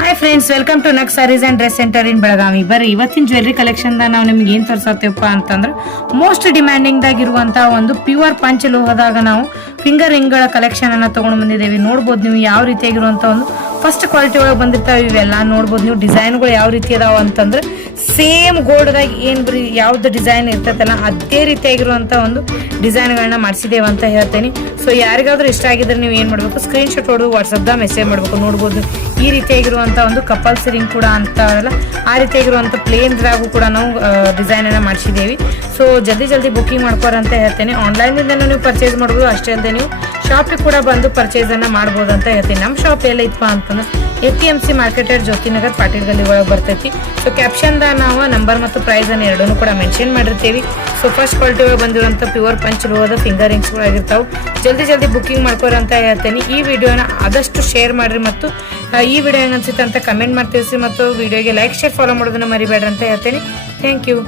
Hi friends, welcome to ನಕ್ sarees and dress centre in Belagavi. ಬರ್ರಿ ಇವತ್ತಿನ ಜ್ಯುವೆಲ್ರಿ ಕಲೆಕ್ಷನ್ ನಾವು ನಿಮ್ಗೆ ಏನ್ ತೋರ್ಸತ್ತೇವಪ್ಪ ಅಂತಂದ್ರೆ ಮೋಸ್ಟ್ ಡಿಮ್ಯಾಂಡಿಂಗ್ ದಾಗಿರುವಂತಹ ಒಂದು ಪ್ಯೂರ್ ಪಂಚಲೋಹದಾಗ ನಾವು ಫಿಂಗರ್ ರಿಂಗ್ ಗಳ ಕಲೆಕ್ಷನ್ ಅನ್ನ ತಗೊಂಡು ಬಂದಿದ್ದೇವೆ. ನೋಡ್ಬೋದು ನೀವು ಯಾವ ರೀತಿಯಾಗಿರುವಂತ ಒಂದು ಫಸ್ಟ್ ಕ್ವಾಲಿಟಿ ಒಳಗೆ ಬಂದಿರ್ತಾವೆ. ಇವೆಲ್ಲ ನೋಡ್ಬೋದು ನೀವು. ಡಿಸೈನ್ಗಳು ಯಾವ ರೀತಿ ಅದಾವ ಅಂತಂದ್ರೆ ಸೇಮ್ ಗೋಲ್ಡ್ದಾಗ ಏನ್ ಬರೀ ಯಾವ್ದು ಡಿಸೈನ್ ಇರ್ತೈತಲ್ಲ ಅದೇ ರೀತಿಯಾಗಿರುವಂತ ಒಂದು ಡಿಸೈನ್ಗಳನ್ನ ಮಾಡಿಸಿದೇವೆ ಅಂತ ಹೇಳ್ತೇನೆ. ಸೊ ಯಾರಿಗಾದ್ರೂ ಇಷ್ಟ ಆಗಿದ್ರೆ ನೀವು ಏನ್ ಮಾಡ್ಬೇಕು, ಸ್ಕ್ರೀನ್ ಶಾಟ್ ಹೊಡೆದು ವಾಟ್ಸಪ್ದಾಗ ಮೆಸೇಜ್ ಮಾಡ್ಬೇಕು. ನೋಡ್ಬೋದು ಈ ರೀತಿಯಾಗಿರುವಂತ ಒಂದು ಕಪಲ್ಸ್ ರಿಂಗ್ ಕೂಡ ಅಂತಾರಲ್ಲ ಆ ರೀತಿಯಾಗಿರುವಂತ ಪ್ಲೇನ್ ದಾಗೂ ಕೂಡ ನಾವು ಡಿಸೈನ್ ಅನ್ನ ಮಾಡಿಸಿದೇವಿ. ಸೊ ಜಲ್ದಿ ಬುಕಿಂಗ್ ಮಾಡ್ಕೋರ ಅಂತ ಹೇಳ್ತೇನೆ. ಆನ್ಲೈನ್ ಇಂದ ನೀವು ಪರ್ಚೇಸ್ ಮಾಡ್ಬೋದು. ಅಷ್ಟೇ ಅಲ್ಲದೆ ನೀವು ಶಾಪಿಗೆ ಕೂಡ ಬಂದು ಪರ್ಚೇಸ್ ಅನ್ನ ಮಾಡ್ಬೋದು ಅಂತ ಹೇಳ್ತೀನಿ. ನಮ್ಮ ಶಾಪ್ ಎಲ್ಲ ಇತ್ತಪ್ಪ ಅಂತಂದ್ರೆ APMC ಮಾರ್ಕೆಟೆಡ್ ಜ್ಯೋತಿನಗರ್ ಪಾಟೀಲ್ ಗಲ್ಲಿ ಒಳಗೆ ಬರ್ತೈತಿ. ಸೊ ಕ್ಯಾಪ್ಷನ್ ನಾವು ನಂಬರ್ ಮತ್ತು ಪ್ರೈಸ್ ಅನ್ನು ಎರಡನ್ನೂ ಕೂಡ ಮೆನ್ಷನ್ ಮಾಡಿರ್ತೀವಿ. ಸೊ ಫಸ್ಟ್ ಕ್ವಾಲಿಟಿ ಒಳಗೆ ಬಂದಿರುವಂತ ಪ್ಯೂರ್ ಪಂಚಲೋಹದ ಫಿಂಗರ್ ರಿಂಗ್ಸ್ ಆಗಿರ್ತಾವೆ. ಜಲ್ದಿ ಬುಕಿಂಗ್ ಮಾಡ್ಕೋರ ಅಂತ ಹೇಳ್ತೇನೆ. ಈ ವಿಡಿಯೋನ ಆದಷ್ಟು ಶೇರ್ ಮಾಡ್ರಿ ಮತ್ತು ಈ ವಿಡಿಯೋ ಹೆಂಗ್ ಅನ್ಸುತ್ತೆ ಅಂತ ಕಮೆಂಟ್ ಮಾಡಿ ತಿಳಿಸಿ ಮತ್ತು ವಿಡಿಯೋಗೆ ಲೈಕ್ ಶೇರ್ ಫಾಲೋ ಮಾಡೋದನ್ನ ಮರಿಬೇಡ್ರಿ ಅಂತ ಹೇಳ್ತೇನೆ. Thank you.